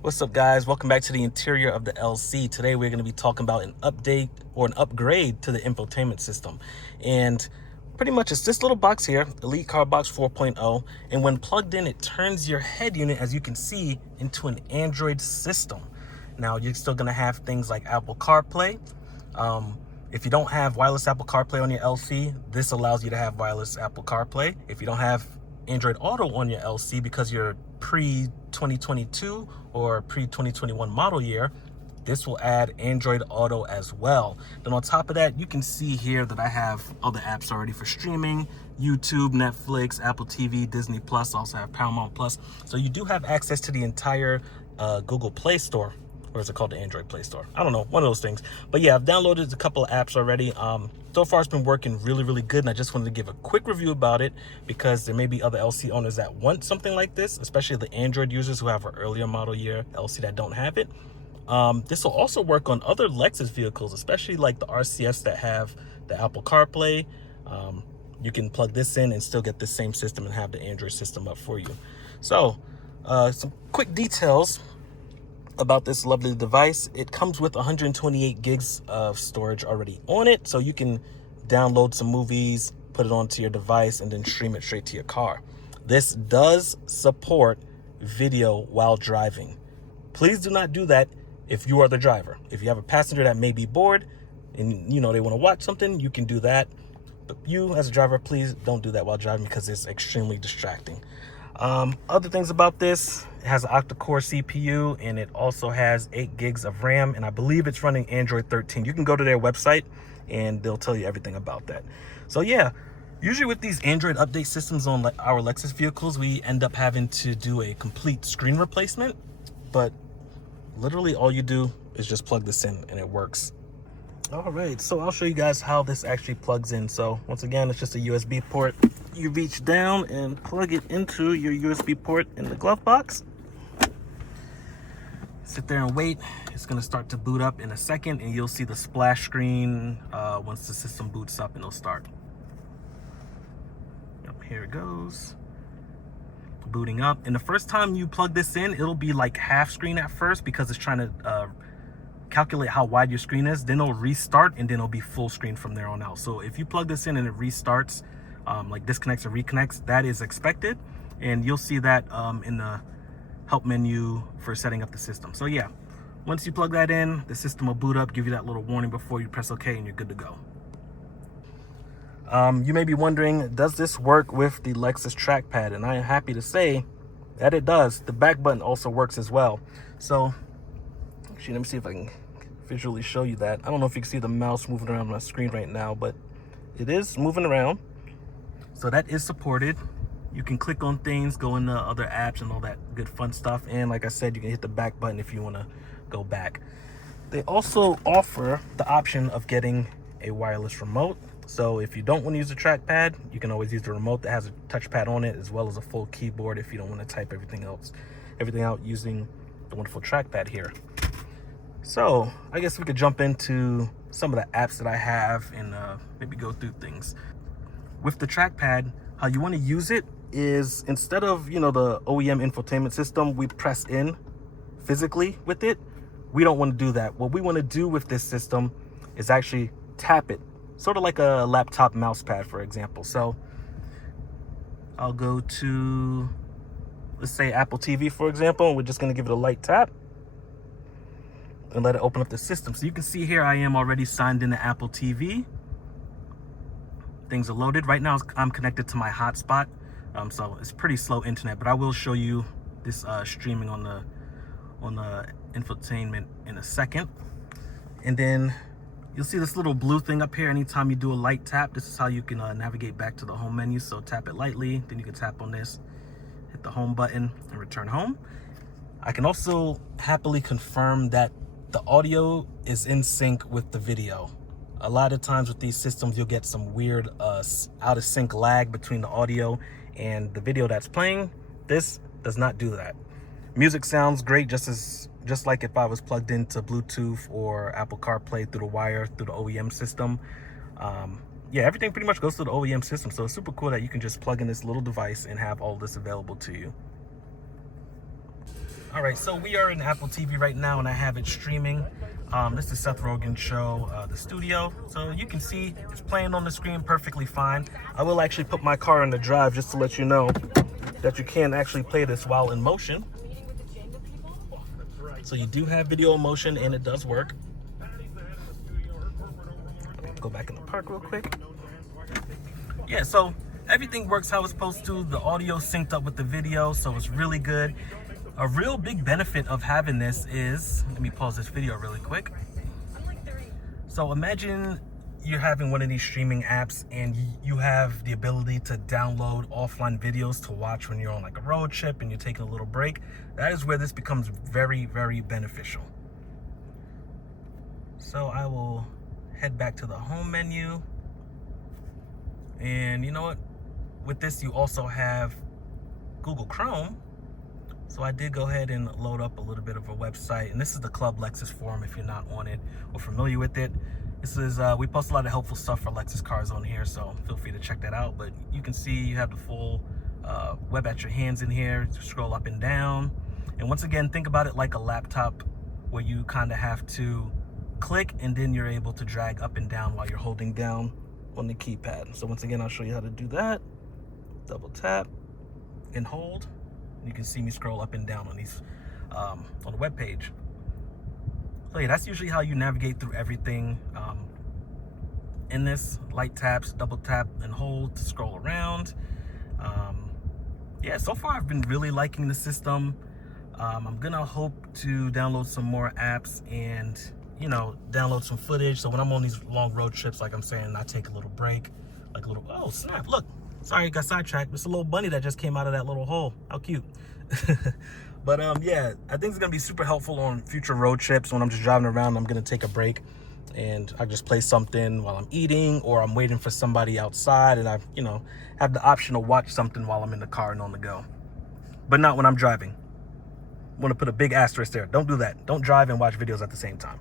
What's up, guys? Welcome back to the interior of the LC. Today we're going to be talking about an update or an upgrade to the infotainment system. And pretty much it's this little box here, Elite Car Box 4.0, and when plugged in it turns your head unit, as you can see, into an Android system. Now you're still going to have things like Apple CarPlay. If you don't have wireless Apple CarPlay on your LC, this allows you to have wireless Apple CarPlay. If you don't have Android Auto on your LC because you're pre-2022 or pre-2021 model year, this will add Android Auto as well. Then on top of that, you can see here that I have other apps already for streaming: YouTube, Netflix, Apple TV, Disney Plus, also have Paramount Plus. So you do have access to the entire Google Play Store, or is it called the Android Play Store? I don't know, one of those things. But yeah, I've downloaded a couple of apps already. So far it's been working really good, and I just wanted to give a quick review about it because there may be other LC owners that want something like this, especially the Android users who have an earlier model year LC that don't have it. This will also work on other Lexus vehicles, especially like the RCS that have the Apple CarPlay. You can plug this in and still get the same system and have the Android system up for you. So some quick details about this lovely device. It comes with 128 gigs of storage already on it, so you can download some movies, put it onto your device, and then stream it straight to your car. This does support video while driving. Please do not do that if you are the driver. If you have a passenger that may be bored and they want to watch something, you can do that. But you as a driver, please don't do that while driving because it's extremely distracting. Other things about this: it has an octa-core CPU, and it also has 8 gigs of RAM, and I believe it's running Android 13. You can go to their website and they'll tell you everything about that. So yeah, usually with these Android update systems on our Lexus vehicles, we end up having to do a complete screen replacement, but literally all you do is just plug this in and it works. All right, so I'll show you guys how this actually plugs in. So once again, it's just a USB port. You reach down and plug it into your USB port in the glove box. Sit there and wait. It's gonna start to boot up in a second, and you'll see the splash screen once the system boots up, and it'll start. Yep, here it goes, booting up. And the first time you plug this in, it'll be like half screen at first because it's trying to calculate how wide your screen is. Then it'll restart, and then it'll be full screen from there on out. So if you plug this in and it restarts, like disconnects or reconnects, that is expected, and you'll see that in the help menu for setting up the system. So yeah, once you plug that in, the system will boot up, give you that little warning before you press OK, and you're good to go. You may be wondering, does this work with the Lexus trackpad? And I am happy to say that it does. The back button also works as well. So actually, let me see if I can visually show you that. I don't know if you can see the mouse moving around my screen right now, but it is moving around. So that is supported. You can click on things, go into other apps and all that good fun stuff. And like I said, you can hit the back button if you want to go back. They also offer the option of getting a wireless remote. So if you don't want to use the trackpad, you can always use the remote that has a touchpad on it, as well as a full keyboard if you don't want to type everything out using the wonderful trackpad here. So I guess we could jump into some of the apps that I have and maybe go through things. With the trackpad, how you want to use it is, instead of the OEM infotainment system, we press in physically with it. We don't want to do that. What we want to do with this system is actually tap it, sort of like a laptop mouse pad, for example. So I'll go to, let's say, Apple TV, for example, and we're just going to give it a light tap and let it open up the system. So you can see here I am already signed into Apple TV. Things are loaded. Right now I'm connected to my hotspot, so it's pretty slow internet, but I will show you this streaming on the infotainment in a second. And then you'll see this little blue thing up here. Anytime you do a light tap, this is how you can navigate back to the home menu. So tap it lightly, then you can tap on this, hit the home button, and return home. I can also happily confirm that the audio is in sync with the video. A lot of times with these systems, you'll get some weird out of sync lag between the audio and the video that's playing. This does not do that. Music sounds great, just like if I was plugged into Bluetooth or Apple CarPlay through the wire through the OEM system. Yeah, everything pretty much goes through the OEM system. So it's super cool that you can just plug in this little device and have all this available to you. All right, so we are in Apple TV right now, and I have it streaming. This is Seth Rogen's show, The Studio. So you can see it's playing on the screen perfectly fine. I will actually put my car in the drive just to let you know that you can actually play this while in motion. So you do have video in motion, and it does work. Go back in the park real quick. Yeah, so everything works how it's supposed to. The audio synced up with the video, so it's really good. A real big benefit of having this is, let me pause this video really quick. So imagine you're having one of these streaming apps and you have the ability to download offline videos to watch when you're on like a road trip and you're taking a little break. That is where this becomes very, very beneficial. So I will head back to the home menu. And you know what? With this, you also have Google Chrome. So I did go ahead and load up a little bit of a website, and this is the Club Lexus forum if you're not on it or familiar with it. This is, we post a lot of helpful stuff for Lexus cars on here, so feel free to check that out. But you can see you have the full web at your hands in here to scroll up and down. And once again, think about it like a laptop where you kind of have to click and then you're able to drag up and down while you're holding down on the keypad. So once again, I'll show you how to do that. Double tap and hold. You can see me scroll up and down on these on the web page. So yeah, that's usually how you navigate through everything in this. Light taps, double tap and hold to scroll around. Yeah, so far I've been really liking the system. I'm gonna hope to download some more apps and, you know, download some footage, so when I'm on these long road trips, like I'm saying, I take a little break, like a little, oh snap, look. Sorry, I got sidetracked. It's a little bunny that just came out of that little hole. How cute. But yeah, I think it's gonna be super helpful on future road trips when I'm just driving around. I'm gonna take a break and I just play something while I'm eating, or I'm waiting for somebody outside, and I, you know, have the option to watch something while I'm in the car and on the go. But not when I'm driving. I want to put a big asterisk there. Don't do that. Don't drive and watch videos at the same time.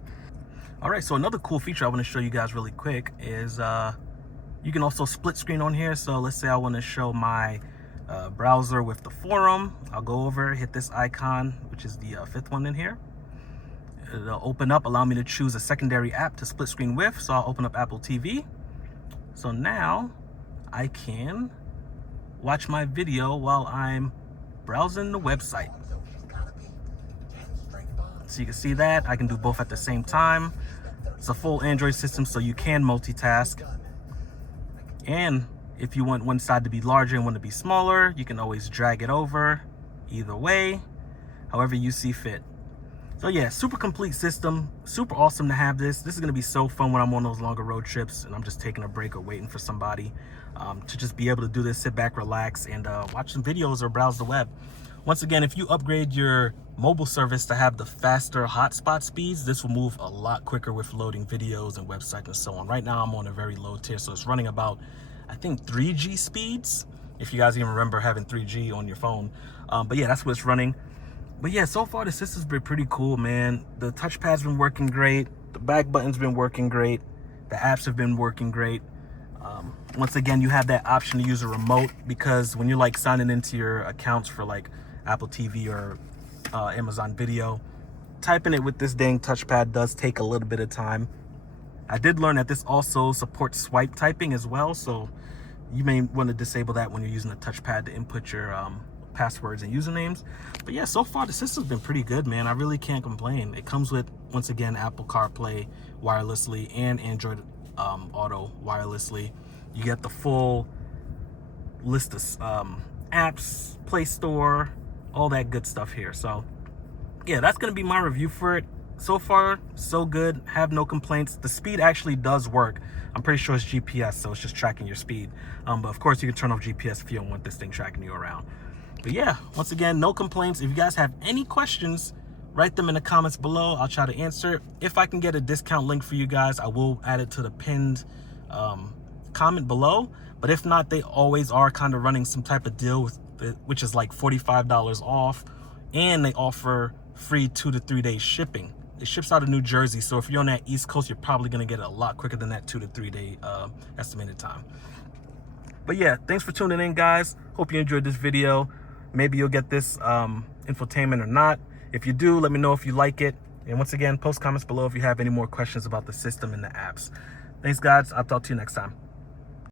All right, so another cool feature I want to show you guys really quick is you can also split screen on here. So let's say I want to show my browser with the forum. I'll go over, hit this icon, which is the fifth one in here. It'll open up, allow me to choose a secondary app to split screen with. So I'll open up Apple TV. So now I can watch my video while I'm browsing the website. So you can see that I can do both at the same time. It's a full Android system, so you can multitask. And if you want one side to be larger and one to be smaller, you can always drag it over either way, however you see fit. So yeah, super complete system, super awesome to have this. This is gonna be so fun when I'm on those longer road trips and I'm just taking a break or waiting for somebody to just be able to do this, sit back, relax, and watch some videos or browse the web. Once again, if you upgrade your mobile service to have the faster hotspot speeds, this will move a lot quicker with loading videos and websites and so on. Right now, I'm on a very low tier, so it's running about, I think, 3G speeds, if you guys even remember having 3G on your phone. But yeah, that's what it's running. But yeah, so far the system's been pretty cool, man. The touchpad's been working great. The back button's been working great. The apps have been working great. Once again, you have that option to use a remote, because when you're like signing into your accounts for like Apple TV or Amazon Video, typing it with this dang touchpad does take a little bit of time. I did learn that this also supports swipe typing as well, so you may want to disable that when you're using a touchpad to input your passwords and usernames. But yeah, so far the system's been pretty good, man. I really can't complain. It comes with, once again, Apple CarPlay wirelessly and Android Auto wirelessly. You get the full list of apps, Play Store, all that good stuff here. So yeah, that's gonna be my review for it. So far, so good. Have no complaints. The speed actually does work. I'm pretty sure it's GPS, so it's just tracking your speed. But of course, you can turn off GPS if you don't want this thing tracking you around. But yeah, once again, no complaints. If you guys have any questions, write them in the comments below. I'll try to answer. If I can get a discount link for you guys, I will add it to the pinned comment below. But if not, they always are kind of running some type of deal with it, which is like $45 off, and they offer free 2 to 3 day shipping. It ships out of New Jersey, so if you're on that East Coast, you're probably going to get it a lot quicker than that 2 to 3 day estimated time. But yeah, thanks for tuning in, guys. Hope you enjoyed this video. Maybe you'll get this infotainment or not. If you do, let me know if you like it. And once again, post comments below if you have any more questions about the system and the apps. Thanks, guys. I'll talk to you next time.